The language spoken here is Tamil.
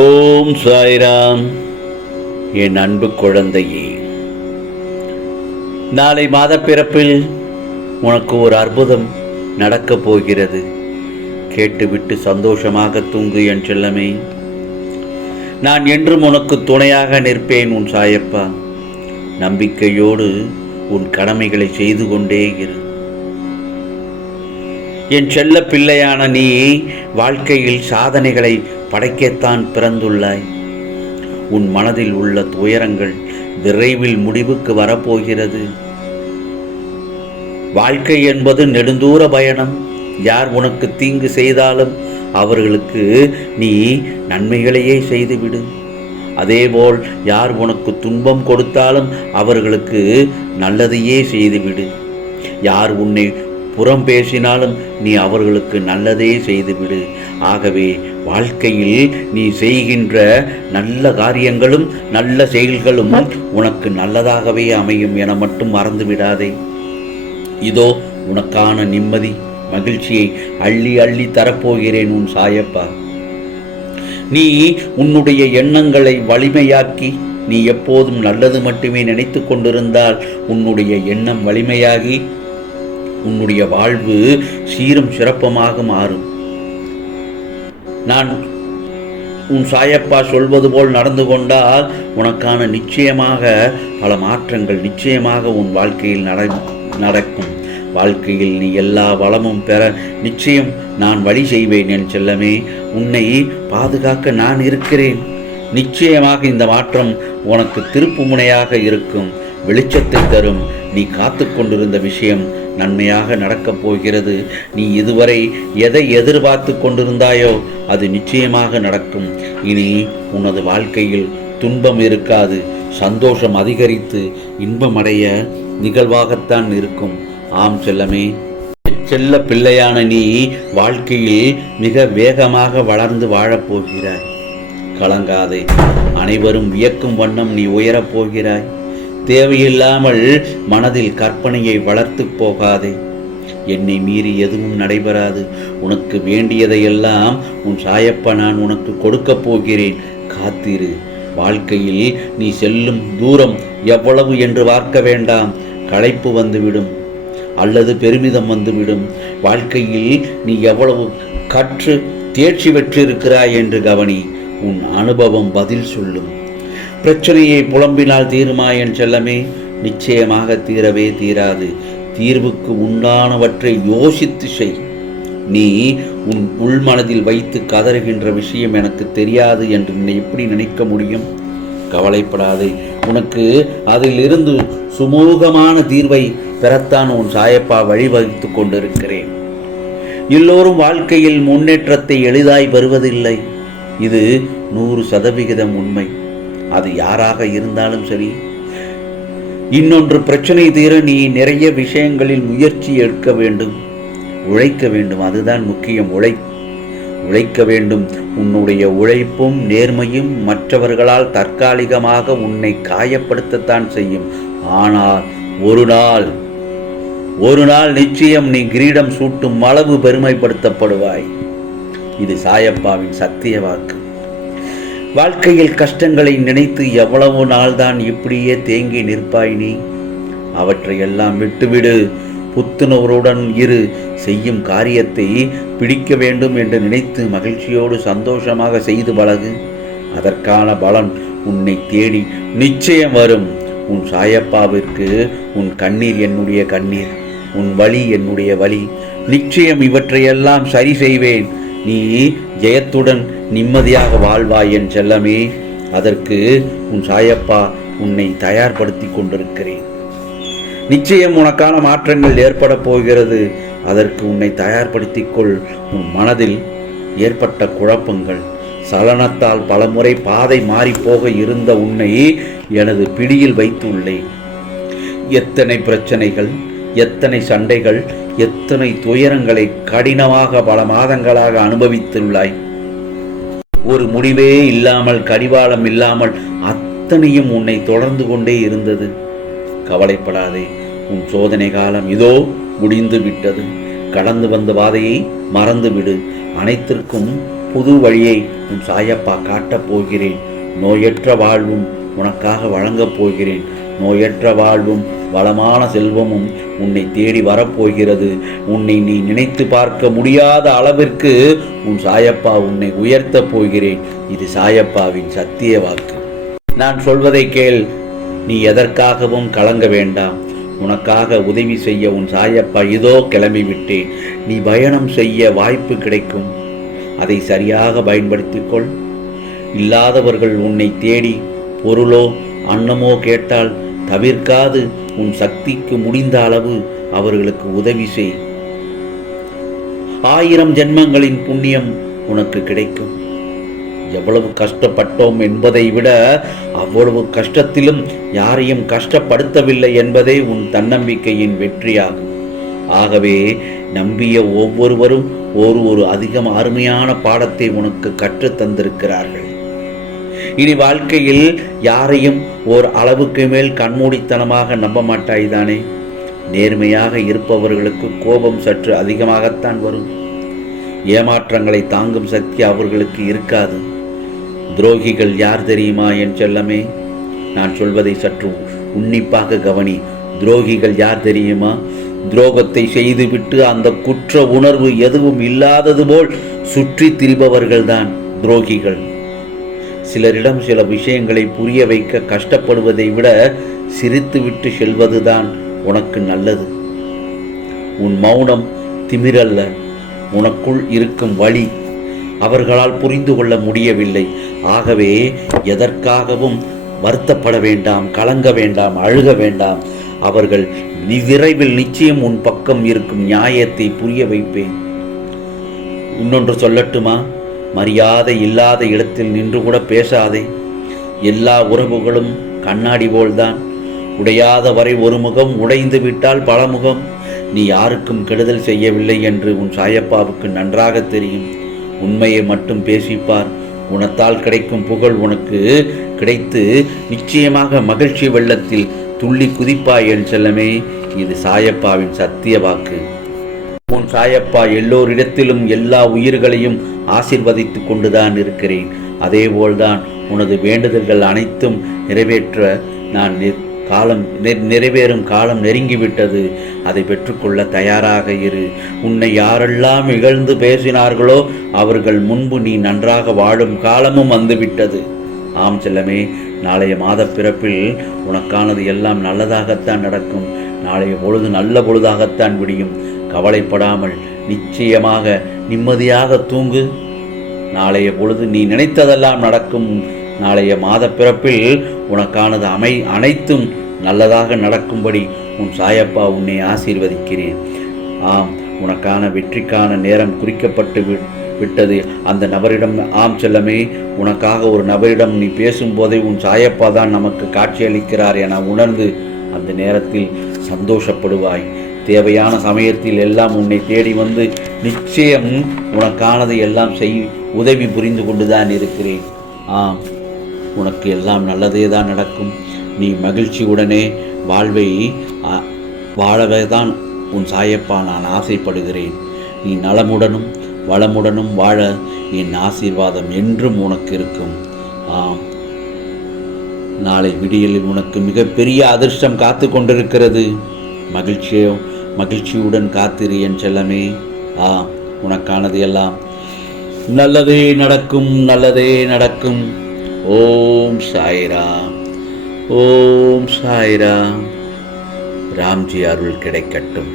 ஓம் சாய்ராம். என் அன்பு குழந்தையே நாளை மாத பிறப்பில் உனக்கு ஒரு அற்புதம் நடக்கப் போகிறது. கேட்டுவிட்டு சந்தோஷமாக தூங்கு என் செல்லமே. நான் என்றும் உனக்கு துணையாக நிற்பேன் உன் சாயப்பா. நம்பிக்கையோடு உன் கடமைகளை செய்து கொண்டே இரு. என் செல்ல பிள்ளையான நீ வாழ்க்கையில் சாதனைகளை படைக்கத்தான் பிறந்துள்ளாய். உன் மனதில் உள்ள துயரங்கள் விரைவில் முடிவுக்கு வரப்போகிறது. வாழ்க்கை என்பது நெடுந்தூர பயணம். யார் உனக்கு தீங்கு செய்தாலும் அவர்களுக்கு நீ நன்மைகளையே செய்துவிடு. அதேபோல் யார் உனக்கு துன்பம் கொடுத்தாலும் அவர்களுக்கு நல்லதையே செய்துவிடு. யார் உன்னை புறம் பேசினாலும் நீ அவர்களுக்கு நல்லதே செய்துவிடு. ஆகவே வாழ்க்கையில் நீ செய்கின்ற நல்ல காரியங்களும் நல்ல செயல்களும் உனக்கு நல்லதாகவே அமையும் என மட்டும் மறந்து விடாதே இதோ உனக்கான நிம்மதி மகிழ்ச்சியை அள்ளி அள்ளி தரப்போகிறேன் உன் சாயப்பா. நீ உன்னுடைய எண்ணங்களை வலிமையாக்கி நீ எப்போதும் நல்லது மட்டுமே நினைத்து கொண்டிருந்தால் உன்னுடைய எண்ணம் வலிமையாகி உன்னுடைய வாழ்வு சீரும் சிறப்பமாக மாறும். நான் உன் சாயப்பா சொல்வது போல் நடந்து கொண்டால் உனக்கான நிச்சயமாக பல மாற்றங்கள் நிச்சயமாக உன் வாழ்க்கையில் நட நடக்கும். வாழ்க்கையில் நீ எல்லா வளமும் பெற நிச்சயம் நான் வழி செய்வேன் என் செல்லமே. உன்னை பாதுகாக்க நான் இருக்கிறேன். நிச்சயமாக இந்த மாற்றம் உனக்கு திருப்பு முனையாக இருக்கும். வெளிச்சத்தை தரும். நீ காத்து கொண்டிருந்த விஷயம் நன்மையாக நடக்கப் போகிறது. நீ இதுவரை எதை எதிர்பார்த்து கொண்டிருந்தாயோ அது நிச்சயமாக நடக்கும். இனி உனது வாழ்க்கையில் துன்பம் இருக்காது. சந்தோஷம் அதிகரித்து இன்பமடைய நிகழ்வாகத்தான் இருக்கும். ஆம் செல்லமே. செல்ல பிள்ளையான நீ வாழ்க்கையில் மிக வேகமாக வளர்ந்து வாழப்போகிறாய் கலங்காதே. அனைவரும் வியக்கும் வண்ணம் நீ உயரப் போகிறாய். தேவையில்லாமல் மனதில் கற்பனையை வளர்த்து போகாதே. என்னை மீறி எதுவும் நடைபெறாது. உனக்கு வேண்டியதையெல்லாம் உன் சாயப்ப நான் உனக்கு கொடுக்கப் போகிறேன். காத்திரு. வாழ்க்கையில் நீ செல்லும் தூரம் எவ்வளவு என்று பார்க்க வேண்டாம். களைப்பு வந்துவிடும். அல்லது பெருமிதம் வந்துவிடும். வாழ்க்கையில் நீ எவ்வளவு கற்று தேர்ச்சி பெற்றிருக்கிறாய் என்று கவனி. உன் அனுபவம் பதில் சொல்லும். பிரச்சனையை புலம்பினால் தீருமா என் செல்லமே? நிச்சயமாக தீரவே தீராது. தீர்வுக்கு உண்டானவற்றை யோசித்து செய். நீ உன் உள்மனதில் வைத்து கதறுகின்ற விஷயம் எனக்கு தெரியாது என்று நீ எப்படி நினைக்க முடியும்? கவலைப்படாதே. உனக்கு அதிலிருந்து சுமூகமான தீர்வை பெறத்தான் உன் சாயப்பா வழிவகுத்து கொண்டிருக்கிறேன். எல்லோரும் வாழ்க்கையில் முன்னேற்றத்தை எளிதாய் பெறுவதில்லை. இது நூறு சதவிகிதம் உண்மை. அது யாராக இருந்தாலும் சரி. இன்னொன்று பிரச்சனை தீர நீ நிறைய விஷயங்களில் முயற்சி எடுக்க வேண்டும். உழைக்க வேண்டும். அதுதான் முக்கியம். உழை உழைக்க வேண்டும். உன்னுடைய உழைப்பும் நேர்மையும் மற்றவர்களால் தற்காலிகமாக உன்னை காயப்படுத்தத்தான் செய்யும். ஆனால் ஒரு நாள் ஒரு நாள் நிச்சயம் நீ கிரீடம் சூட்டும் அளவு பெருமைப்படுத்தப்படுவாய். இது சாயப்பாவின் சத்திய வாக்கு. வாழ்க்கையில் கஷ்டங்களை நினைத்து எவ்வளவு நாள்தான் இப்படியே தேங்கி நிற்பாய் நீ? அவற்றையெல்லாம் விட்டுவிடு. புத்துணர்வுடன் இரு. செய்யும் காரியத்தை பிடிக்க வேண்டும் என்று நினைத்து மகிழ்ச்சியோடு சந்தோஷமாக செய்து பழகு. அதற்கான பலன் உன்னை தேடி நிச்சயம் வரும். உன் சாயப்பாவிற்கு உன் கண்ணீர் என்னுடைய கண்ணீர். உன் வழி என்னுடைய வழி நிச்சயம் இவற்றையெல்லாம் சரி செய்வேன். நீ ஜெயத்துடன் நிம்மதியாக வாழ்வாய் என் செல்லமே அதற்கு உன் சாயப்பா உன்னை தயார்படுத்தி கொண்டிருக்கிறேன். நிச்சயம் உனக்கான மாற்றங்கள் ஏற்பட போகிறது அதற்கு உன்னை தயார்படுத்திக் கொள். உன் மனதில் ஏற்பட்ட குழப்பங்கள் சலனத்தால் பலமுறை பாதை மாறிப்போக இருந்த உன்னை எனது பிடியில் வைத்துள்ளேன். எத்தனை பிரச்சனைகள் எத்தனை சண்டைகள் எத்தனை துயரங்களை கடினமாக பல மாதங்களாக அனுபவித்துள்ளாய். ஒரு முடிவே இல்லாமல் கடிவாளம் இல்லாமல் அத்தனையும் உன்னை தொடர்ந்து கொண்டே இருந்தது. கவலைப்படாதே உன் சோதனை காலம் இதோ முடிந்து விட்டது. கடந்து வந்த பாதையை மறந்துவிடு அனைத்திற்கும் புது வழியை உன் சாயப்பா காட்டப் போகிறேன். நோயற்ற வாழ்வும் உனக்காக வழங்கப் போகிறேன். நோயற்ற வாழ்வும் வளமான செல்வமும் உன்னை தேடி வரப்போகிறது. உன்னை நீ நினைத்து பார்க்க முடியாத அளவிற்கு உன் சாயப்பா உன்னை உயர்த்தப் போகிறேன். இது சாயப்பாவின் சத்திய வாக்கு. நான் சொல்வதை கேள். நீ எதற்காகவும் கலங்க வேண்டாம். உனக்காக உதவி செய்ய உன் சாயப்பா இதோ கிளம்பிவிட்டேன். நீ பயணம் செய்ய வாய்ப்பு கிடைக்கும். அதை சரியாக பயன்படுத்திக் கொள். இல்லாதவர்கள் உன்னை தேடி பொருளோ அன்னமோ கேட்டால் தவிர்க்காது. உன் சக்திக்கு முடிந்த அளவு அவர்களுக்கு உதவி செய். ஆயிரம் ஜென்மங்களின் புண்ணியம் உனக்கு கிடைக்கும். எவ்வளவு கஷ்டப்பட்டோம் என்பதை விட அவ்வளவு கஷ்டத்திலும் யாரையும் கஷ்டப்படுத்தவில்லை என்பதே உன் தன்னம்பிக்கையின் வெற்றியாகும். ஆகவே நம்பிய ஒவ்வொருவரும் ஒரு ஒரு அதிகம் அருமையான பாடத்தை உனக்கு கற்றுத் தந்திருக்கிறார்கள். இனி வாழ்க்கையில் யாரையும் ஓர் அளவுக்கு மேல் கண்மூடித்தனமாக நம்ப மாட்டாய் தானே? நேர்மையாக இருப்பவர்களுக்கு கோபம் சற்று அதிகமாகத்தான் வரும். ஏமாற்றங்களை தாங்கும் சக்தி அவர்களுக்கு இருக்காது. துரோகிகள் யார் தெரியுமா என் செல்லமே? நான் சொல்வதை சற்று உன்னிப்பாக கவனி. துரோகிகள் யார் தெரியுமா? துரோகத்தை செய்துவிட்டு அந்த குற்ற உணர்வு எதுவும் இல்லாதது போல் சுற்றி திரிபவர்கள்தான் துரோகிகள். சிலரிடம் சில விஷயங்களை புரிய வைக்க கஷ்டப்படுவதை விட சிரித்துவிட்டு செல்வதுதான் உனக்கு நல்லது. உன் மௌனம் திமிரல்ல. உனக்குள் இருக்கும் வழி அவர்களால் புரிந்து கொள்ள முடியவில்லை. ஆகவே எதற்காகவும் வருத்தப்பட வேண்டாம் கலங்க வேண்டாம் அழுக வேண்டாம். அவர்கள் விரைவில் நிச்சயம் உன் பக்கம் இருக்கும் நியாயத்தை புரிய வைப்பேன். இன்னொன்று சொல்லட்டுமா? மரியாதை இல்லாத இடத்தில் நின்று கூட பேசாதே. எல்லா உறவுகளும் கண்ணாடி போல்தான். உடையாத வரை ஒரு முகம் உடைந்து விட்டால் பல முகம். நீ யாருக்கும் கெடுதல் செய்யவில்லை என்று உன் சாயப்பாவுக்கு நன்றாக தெரியும். உண்மையை மட்டும் பேசிப்பார். உனத்தால் கிடைக்கும் புகழ் உனக்கு கிடைத்து நிச்சயமாக மகிழ்ச்சி வெள்ளத்தில் துள்ளி குதிப்பாய் என் செல்லமே. இது சாயப்பாவின் சத்திய வாக்கு. சாயப்பா எல்லோரிடத்திலும் எல்லா உயிர்களையும் ஆசிர்வதித்து கொண்டுதான் இருக்கிறேன். அதேபோல்தான் உனது வேண்டுதல்கள் அனைத்தும் நிறைவேற்ற நான் நி- காலம் நிறைவேறும் காலம் நெருங்கிவிட்டது. அதை பெற்றுக்கொள்ள தயாராக இரு. உன்னை யாரெல்லாம் இகழ்ந்து பேசினார்களோ அவர்கள் முன்பு நீ நன்றாக வாழும் காலமும் வந்துவிட்டது. ஆம் செல்லமே நாளைய மாத பிறப்பில் உனக்கானது எல்லாம் நல்லதாகத்தான் நடக்கும். நாளைய பொழுது நல்ல பொழுதாகத்தான் விடியும். கவலைப்படாமல் நிச்சயமாக நிம்மதியாக தூங்கு. நாளைய பொழுது நீ நினைத்ததெல்லாம் நடக்கும். நாளைய மாத பிறப்பில் உனக்கானது அமை அனைத்தும் நல்லதாக நடக்கும்படி உன் சாயப்பா உன்னை ஆசீர்வதிக்கிறேன். ஆம் உனக்கான வெற்றிக்கான நேரம் குறிக்கப்பட்டு வி- விட்டது. அந்த நபரிடம் ஆம் செல்லமே உனக்காக ஒரு நபரிடம் நீ பேசும்போதே உன் சாயப்பா தான் நமக்கு காட்சியளிக்கிறார் என உணர்ந்து அந்த நேரத்தில் சந்தோஷப்படுவாய். தேவையான சமயத்தில் எல்லாம் உன்னை தேடி வந்து நிச்சயம் உனக்கானதை எல்லாம் செய் உதவி புரிந்து கொண்டுதான் இருக்கிறேன். ஆம் உனக்கு எல்லாம் நல்லதே தான் நடக்கும். நீ மகிழ்ச்சியுடனே வாழ்வை வாழவே தான் உன் சாயப்பா நான் ஆசைப்படுகிறேன். நீ நலமுடனும் வளமுடனும் வாழ என் ஆசீர்வாதம் என்றும் உனக்கு இருக்கும். ஆம் நாளை விடியலில் உனக்கு மிகப்பெரிய அதிர்ஷ்டம் காத்து கொண்டிருக்கிறது. மகிழ்ச்சியோ மகிழ்ச்சியுடன் காத்திரு என் செல்லமே. ஆ உனக்கானது எல்லாம். நல்லதே நடக்கும் நல்லதே நடக்கும். ஓம் சாய்ராம் ஓம் சாய்ராம் ராம்ஜி அருள் கிடைக்கட்டும்.